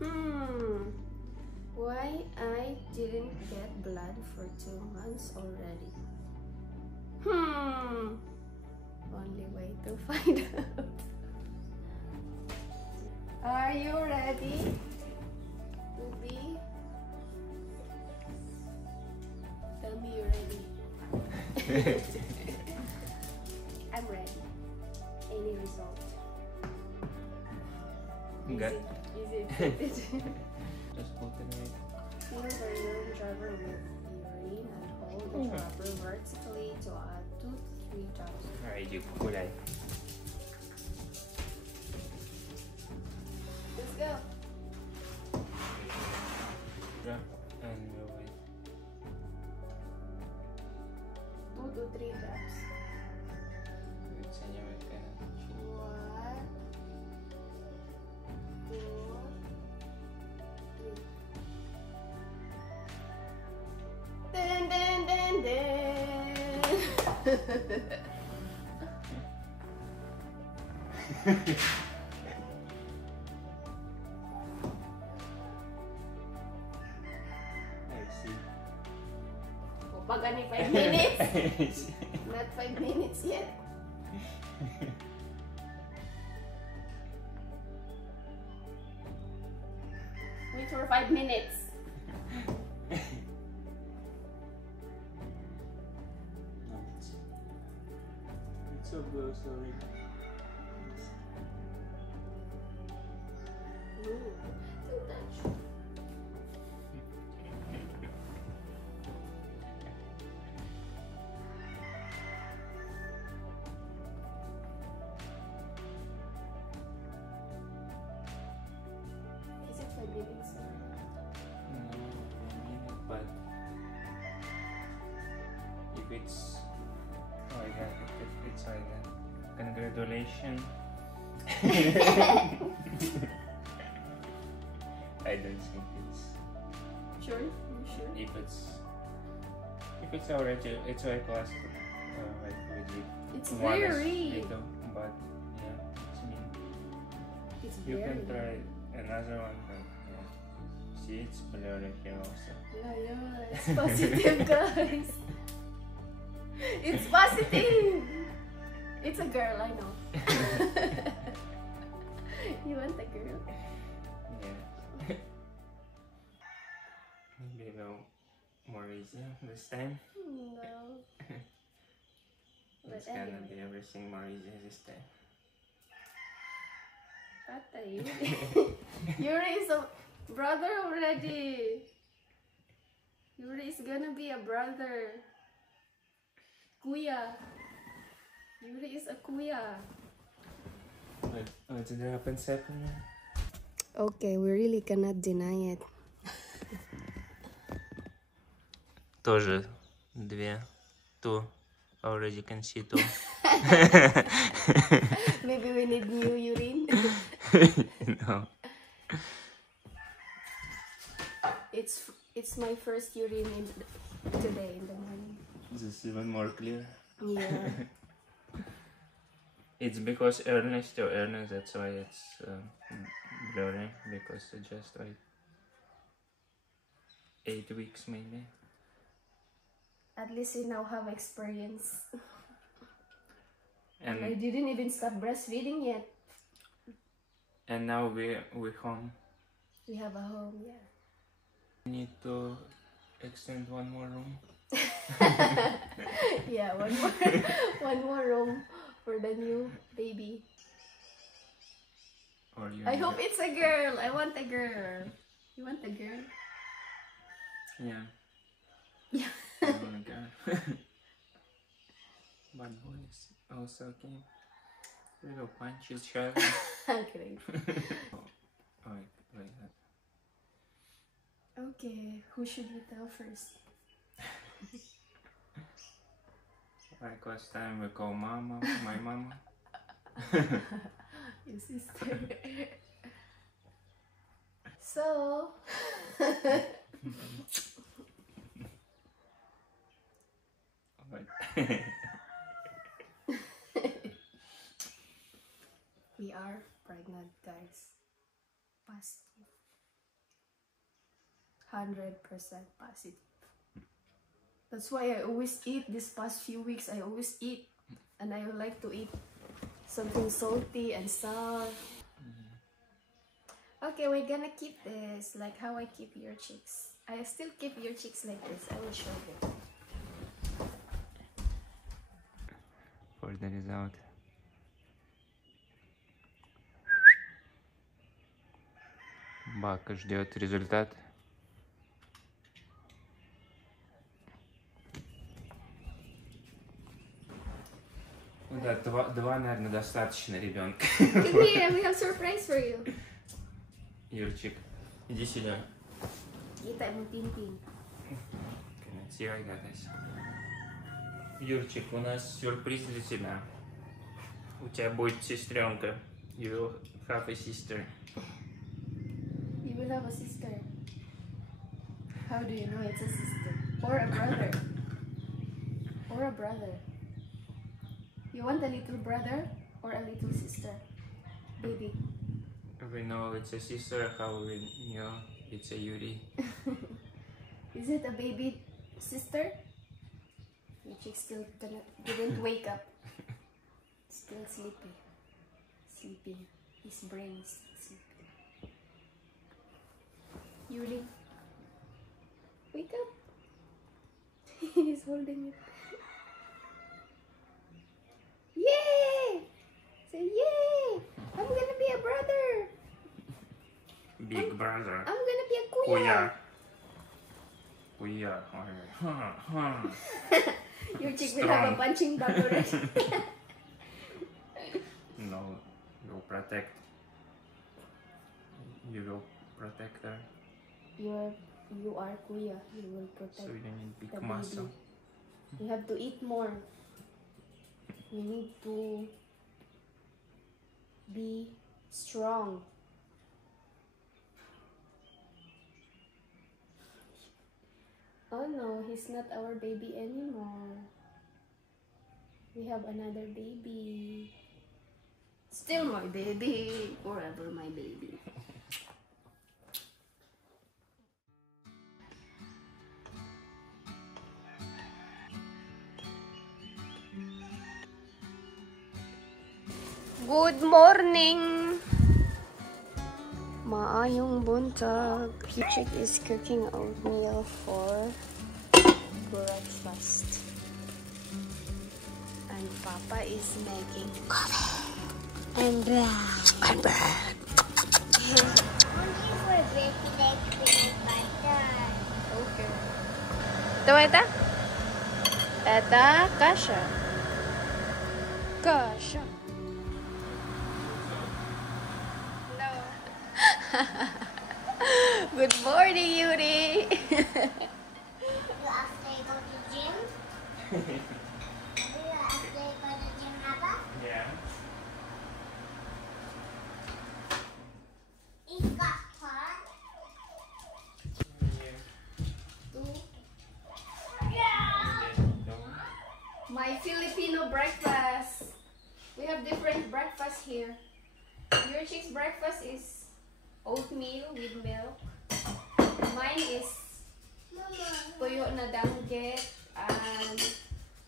Hmm. Why I didn't get blood for 2 months already? Only way to find out. Are you ready to be? Tell me you're ready. I'm ready. Any result? Enggak. Easy. Just put it right. Fill the urine driver with urine and hold the dropper vertically to add 2 to 3 drops. Alright, you kulay. Let's go. Drop and roll it. 2 to 3 drops. Wait, saan niya wait ka na? 1, 2, 3. Dun, dun, dun, dun. I see. Pag ani 5 minutes? I see. Not 5 minutes yet. Wait for 5 minutes. No, it's so gross already. Ooh, too much. Is it 5 minutes? No, I mean it, but if it's like that, if it's like that, congratulations. I don't think it's. Sure? You sure? If it's already, it's like last like with It's one is very. little, but yeah, it's mean. It's You very. can try another one, but yeah. See, it's blurry here also. Yeah, it's positive, guys. It's positive. It's a girl, I know. You want a girl? Yeah. Maybe no more easy this time. No. But It's gonna anyway. be everything more easy this time. Patay. Yuri is a brother already. Yuri is gonna be a brother. Kuya. Yuri is a kuya. What did happen second? Okay, we really cannot deny it. Тоже две. Two. Already can see two. Maybe we need new urine. No. It's my first urine today in the morning. This is even more clear. Yeah. It's because Ernest to Ernest, that's why it's blurry. Because it's just like 8 weeks maybe. At least we now have experience. I And didn't even stop breastfeeding yet. now we're home. We have a home, yeah. We need to extend one more room. Yeah, one more room for the new baby. Or you I need hope it's a girl. I want a girl. You want a girl? Yeah. Yeah. I want a girl. Bad boys also came. Little punch each other. I'm kidding. Oh, like that. Okay, who should we tell first? Like last time we call mama, my mama. Your sister. So, Alright. we are pregnant, guys. Positive. 100% positive. That's why I always eat this past few weeks. I always eat, and I like to eat something salty and sour. Okay, we're gonna keep this like how I keep your chicks. I still keep your chicks like this. I will show you. For the result. Бака ждет результат. Ну да, два, наверное, достаточно ребенка. Come here, we have surprise for you. Юрчик, иди сюда. Kita mo Tintin. See, I got this. Юрчик, у нас сюрприз для тебя. У тебя будет сестренка. You will have a sister. You will have a sister. How do you know it's a sister? Or a brother? Or a brother? You want a little brother or a little sister? Baby. We know it's a sister, how we know it's a Yuri. Is it a baby sister? Your chick still didn't wake up. Still sleepy. Sleeping. His brain is sleeping. Yuri, wake up. He's holding it. Yay! Say yay! I'm gonna be a brother. Big brother. I'm gonna be a kuya. Kuya. Your chick will have a punching bag already. No, you'll protect. You will protect her. You are kuya. You will protect. So you need big the muscle. baby. You have to eat more. You need to be strong. Oh no, he's not our baby anymore. We have another baby. Still my baby. Forever my baby. Good morning! Maayong buntag. Chick is cooking oatmeal for breakfast. And Papa is making coffee. And bread. And bread. Only for breaking egg with butter. Okay. Ito, Eta? Eta, kasha. Kasha. No. Good morning, Yuri. You after you go to gym? You after you go to gym, Papa? Yeah. It got hot. My Filipino breakfast. We have different breakfasts here. Your chick's breakfast is oatmeal with milk. Mine is tuyo na danggit and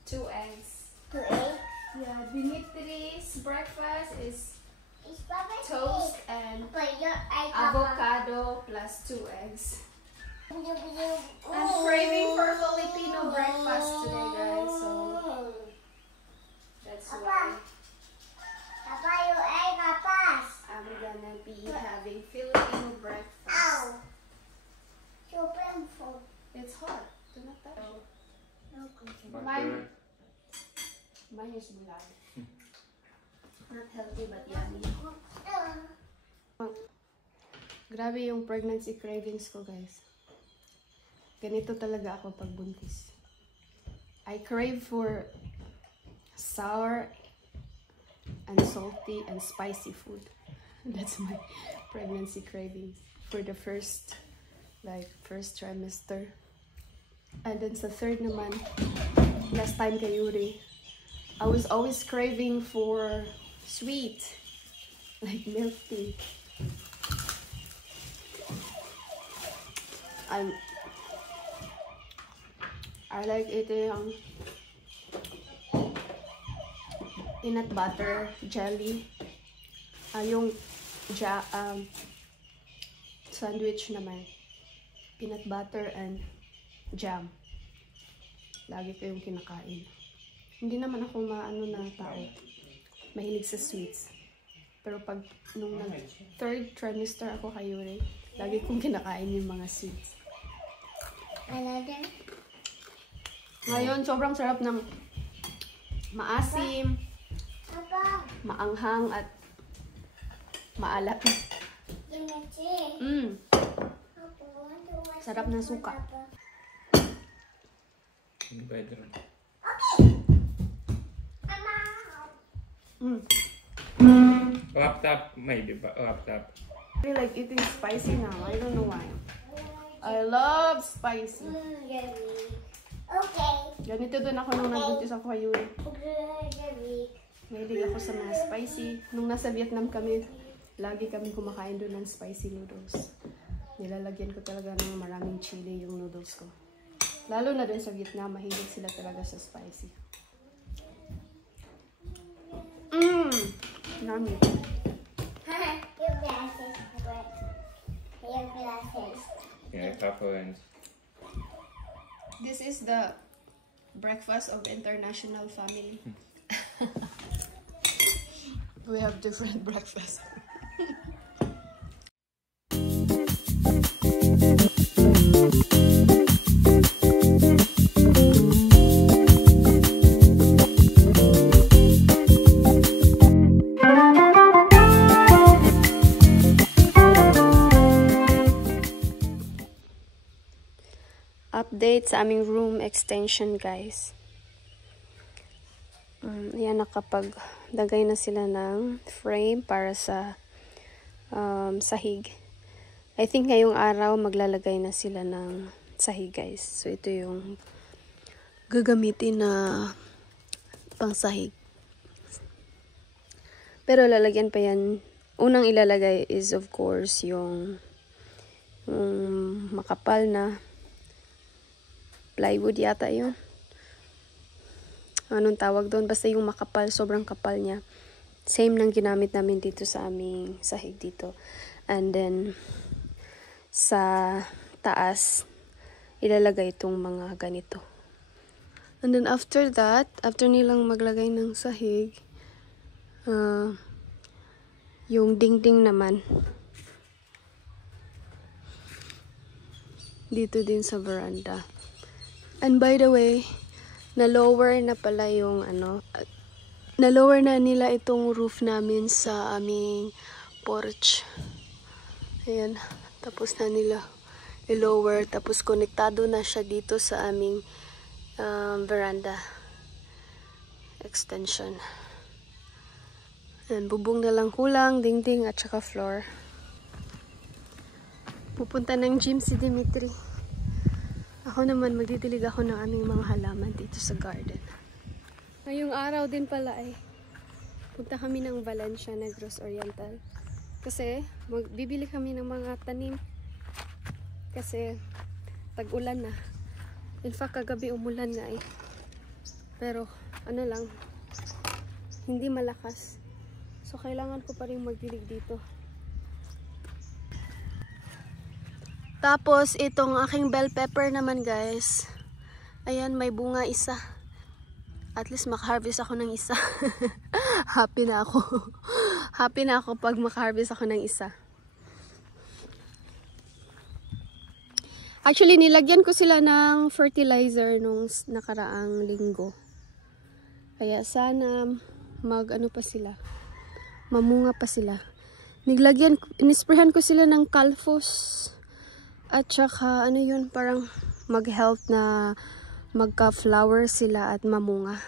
2 eggs. 2 eggs. Yeah, Dimitri's breakfast is It's Papa toast and But your egg, avocado plus 2 eggs. I'm craving for Filipino breakfast today, guys, so that's why Papa, your egg, Papa. I'm gonna be having Filipino breakfast. Ow. So painful. It's hot. Do not touch. No, Mine is bulay. Not healthy but yummy. Grabe yung pregnancy cravings ko, guys. Ganito talaga ako pag buntis. I crave for sour and salty and spicy food. That's my pregnancy cravings for the first trimester. And then sa third naman, last time kay Yuri, I was always craving for sweet, like milk tea. I like eating peanut butter jelly. Yung sandwich naman, peanut butter and jam. Lagi ko yung kinakain. Hindi naman ako maano na tao, mahilig sa sweets. Pero pag nung third trimester ako kay Yuri, lagi kong kinakain yung mga sweets. Another? Ngayon, sobrang sarap ng maasim, Papa, maanghang at maalat. Dimitri. Sarap ng suka. Bedroom. Up top, maybe ba? Up top. I really like eating spicy now. I don't know why. I love spicy. Okay. Ganito din ako nung nagbuntis ako kay Yuri. Okay. Mahilig ako sa mga spicy. Nung nasa Vietnam kami, lagi kami kumakain doon ng spicy noodles. Nilalagyan ko talaga ng maraming chili yung noodles ko. Lalo na doon sa Vietnam, mahilig sila talaga sa spicy. Yummy. Your glasses. Your glasses. Yeah, Papa and This is the breakfast of international family. We have different breakfasts. Update sa aming room extension, guys. Yan, nakapaglagay na sila ng frame para sa sahig. I think ngayong araw maglalagay na sila ng sahig, guys. So ito yung gagamitin na pang sahig. Pero lalagyan pa yan. Unang ilalagay is of course yung makapal na plywood yata yun. Anong tawag doon? Basta yung makapal, sobrang kapal niya. Same nang ginamit namin dito sa aming sahig dito. And then, sa taas, ilalagay itong mga ganito. And then after that, after nilang maglagay ng sahig, yung dingding naman, dito din sa veranda. And by the way, na-lower na pala yung na-lower na nila itong roof namin sa aming porch. Ayan, tapos na nila i-lower, tapos konektado na siya dito sa aming veranda extension. And bubong na lang kulang, dingding at saka floor. Pupunta ng gym si Dimitri. Ako naman, magdidilig ako ng aming mga halaman dito sa garden. Ngayong araw din pala punta kami ng Valencia, Negros Oriental. Kasi, bibili kami ng mga tanim. Kasi, tag-ulan na. In fact, kagabi umulan nga Pero, ano lang, hindi malakas. So, kailangan ko pa rin magdilig dito. Tapos, itong aking bell pepper naman, guys. Ayan, may bunga isa. At least, makaharvest ako ng isa. Happy na ako. Happy na ako pag makaharvest ako ng isa. Actually, nilagyan ko sila ng fertilizer nung nakaraang linggo. Kaya sana pa sila. Mamunga pa sila. Inisprehan ko sila ng Calphos. At saka, parang mag-help na magka-flower sila at mamunga.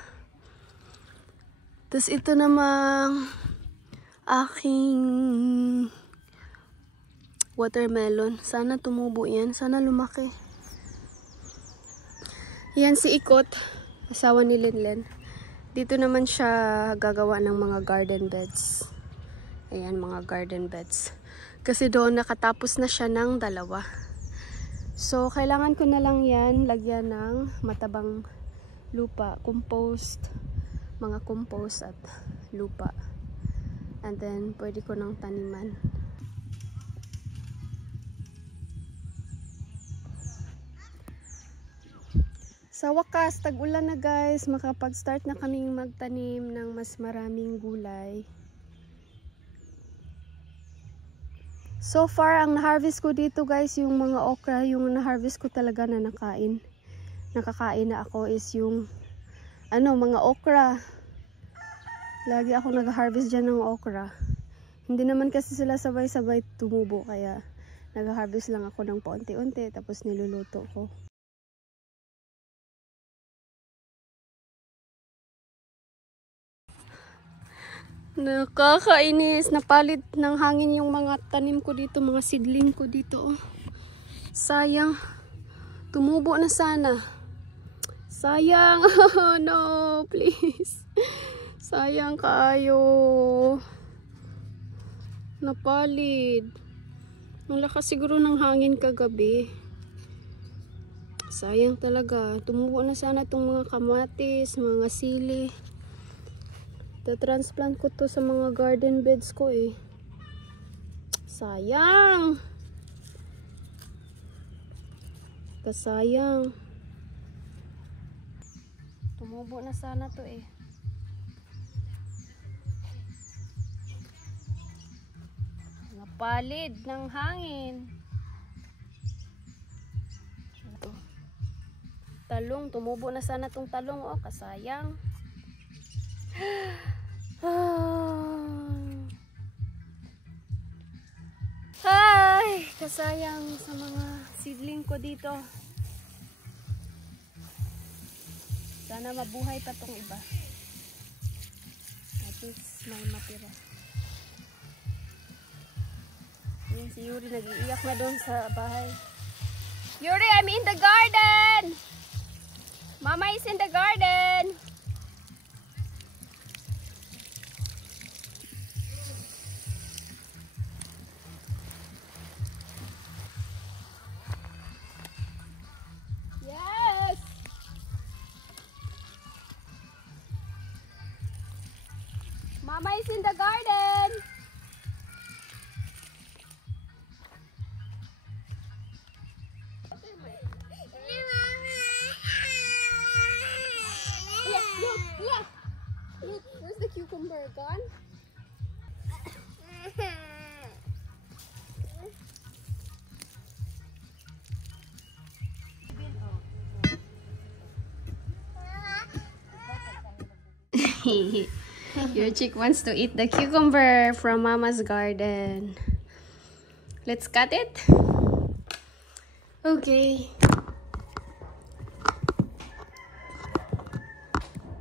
Tapos ito namang aking watermelon. Sana tumubo yan. Sana lumaki. Yan si Ikot, asawa ni Linlen. Dito naman siya gagawa ng mga garden beds. Ayan, mga garden beds. Kasi doon nakatapos na siya ng 2. So, kailangan ko na lang yan lagyan ng matabang lupa, compost, mga compost at lupa. And then, pwede ko nang taniman. Sa wakas, tag-ulan na guys, makapag-start na kaming magtanim ng mas maraming gulay. So far, ang na-harvest ko dito guys, yung mga okra, yung na-harvest ko talaga na nakakain na ako is yung mga okra. Lagi ako nag-harvest dyan ng okra. Hindi naman kasi sila sabay-sabay tumubo, kaya nag-harvest lang ako ng paunti-unti, tapos niluluto ko. Nakakainis, napalit ng hangin yung mga tanim ko dito, mga seedling ko dito. Oh. Sayang, tumubo na sana. Sayang, no, please. Sayang kayo. Napalid. Ang lakas siguro ng hangin kagabi. Sayang talaga. Tumubo na sana itong mga kamatis, mga sili. Ta-transplant ko to sa mga garden beds ko eh. Sayang. Kasayang. Tumubo na sana to eh. Napalid ng hangin. Ito. Talong. Tumubo na sana tong talong. Oh, kasayang. Ay, kasayang sa mga seedling ko dito. Sana mabuhay pa tong iba. At least may matira. Yan si Yuri, nag-iiyak na doon sa bahay. Yuri, I'm in the garden! Mama is in the garden! Mama is in the garden. Look. Where's the cucumber gone? Your chick wants to eat the cucumber from Mama's garden. Let's cut it. Okay.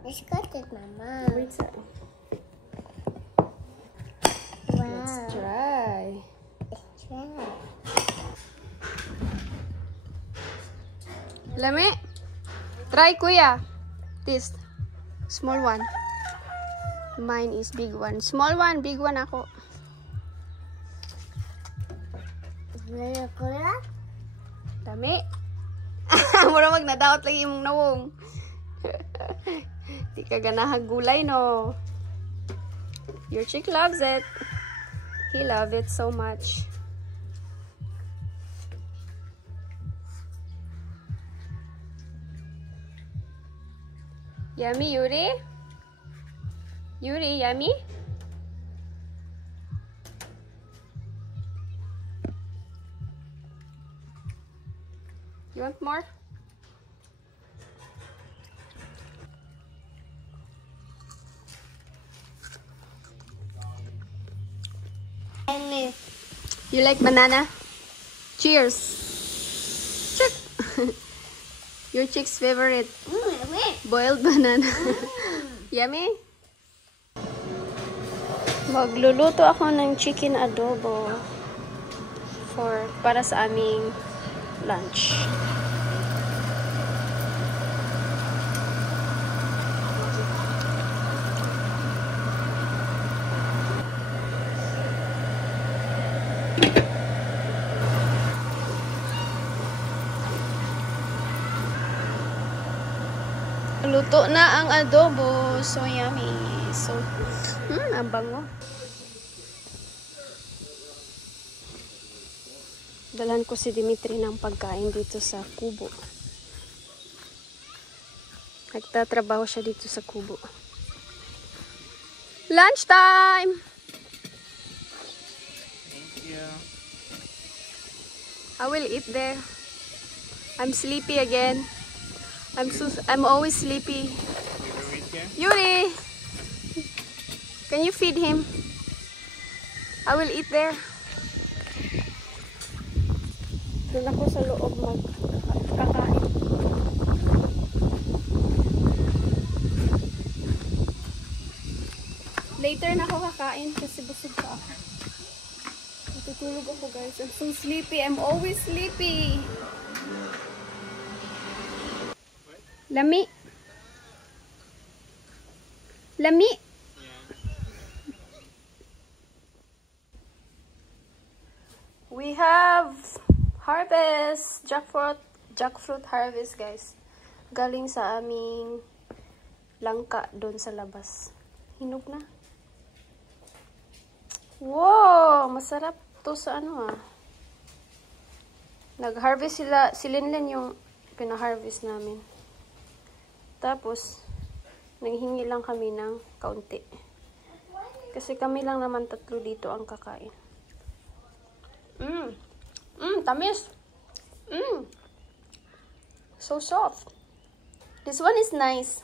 Let's cut it, Mama. Wait, sir. Wow. Let's try. Let's try. Lami? Try, kuya. This. Small one. Mine is big one. Small one, big one ako. Wala ko lang. Dami. Mura magnadaot lagi imong nawong. Di ka ganahag gulay, no? Your chick loves it. He loves it so much. Yummy, Yuri? Yuri, yummy? You want more? You like banana? Cheers! Check! Your chick's favorite. Boiled banana. Yummy? Magluluto ako ng chicken adobo para sa aming lunch. Luto na ang adobo. So yummy. So, ang bango. Dalan ko si Dimitri ng pagkain dito sa kubo. Nagtatrabaho siya dito sa kubo. Lunchtime! Thank you. I will eat there. I'm sleepy again. I'm always sleepy. Yuri! Can you feed him? I will eat there. Doon ako sa loob magkakain. Later na ako kakain kasi busog pa ako. Natutulog ako guys. I'm so sleepy. I'm always sleepy. Lami. Lami. We have harvest, jackfruit harvest guys. Galing sa aming langka doon sa labas. Hinog na. Wow, masarap to sa ano ah. Nag-harvest si Linlin yung pina-harvest namin. Tapos naghingi lang kami ng kaunti. Kasi kami lang naman tatlo dito ang kakain. Tamis. So soft. This one is nice.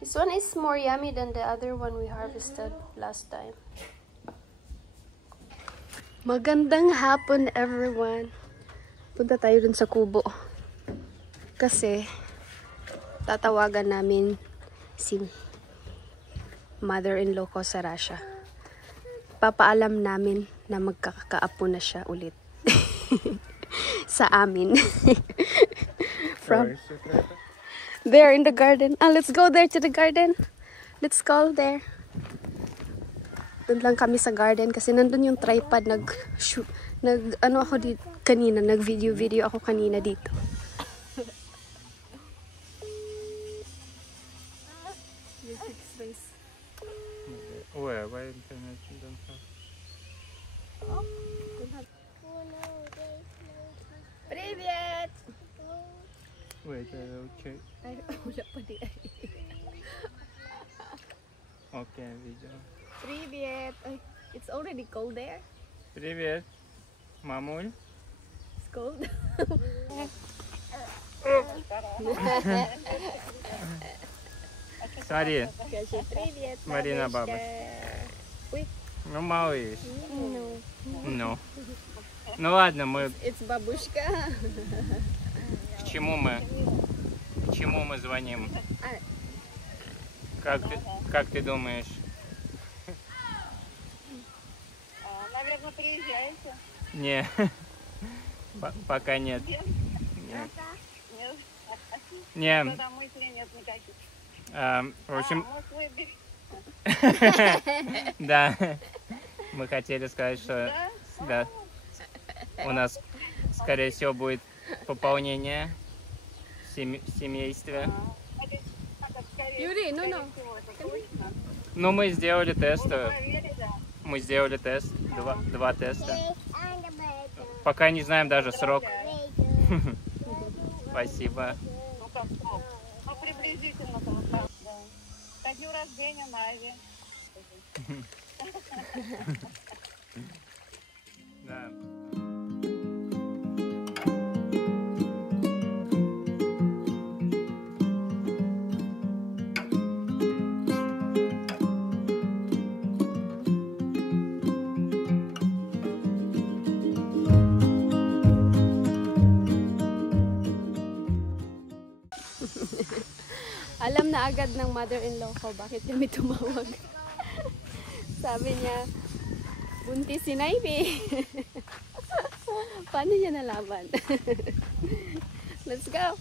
This one is more yummy than the other one we harvested last time. Magandang hapon, everyone. Punta tayo dun sa kubo. Kasi tatawagan namin si mother-in-law ko sa Russia. Papaalam namin na magkakaapo na siya ulit. Sa amin. From there in the garden. Let's go there to the garden. Let's go there. Doon lang kami sa garden kasi nandun yung tripod. Ano ako dito kanina, nag-video ako kanina dito. Where internet you don't have? Привет! Wait, I'll check. Ay, wala pa di ay. Okay, video. Привет! Ay, it's already cold there. Привет, мамуль. It's cold. Смотри, Скажи привет, смотри на бабушка. Ой, ну малыш. no. Ну. Ну ладно, мы It's бабушка. к чему мы звоним? Как ты думаешь? Наверное, приезжаете. Не, пока нет. Нет. Не, Тогда мыслей нет никаких. в общем, Может, вы берете? да, мы хотели сказать, что да, у нас, скорее всего, будет пополнение в семействе. Yuri, no. Ну, мы сделали тест. Проверили, да. Мы сделали тест, два теста. Пока не знаем даже срок. Спасибо. Ну, как срок? Ну, приблизительно там, да. Ко дню рождения Нави. Да. Alam na agad ng mother-in-law ko bakit kami tumawag. Sabi niya, buntis si Naive. Paano niya nalaman? Let's go.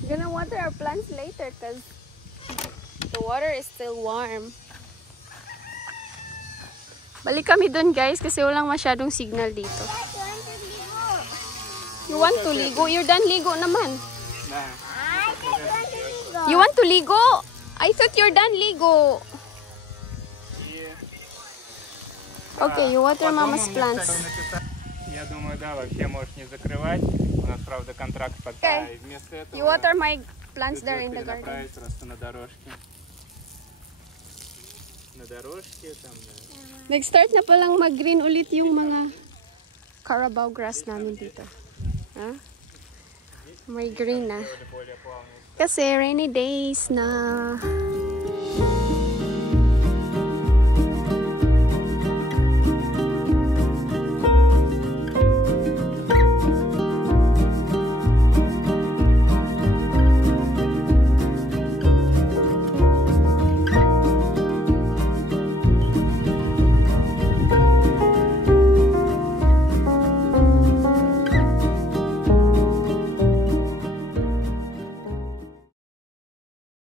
We're gonna water our plants later because the water is still warm. Balik kami dun guys kasi walang masyadong signal dito. You want to ligo? You're done ligo naman. Да. You want to ligo? I thought you're done ligo. Okay, you water mama's plants. Я думаю, да, вообще можешь не закрывать. У нас, правда, контракт пока. Okay. И вместо этого You water my plants there in the garden. перенаправить просто на дорожке. На дорожке там, да. Nag-start na palang mag-green ulit yung mga Carabao grass namin dito. Ha? May green na. Более плавные. Kasi rainy days na.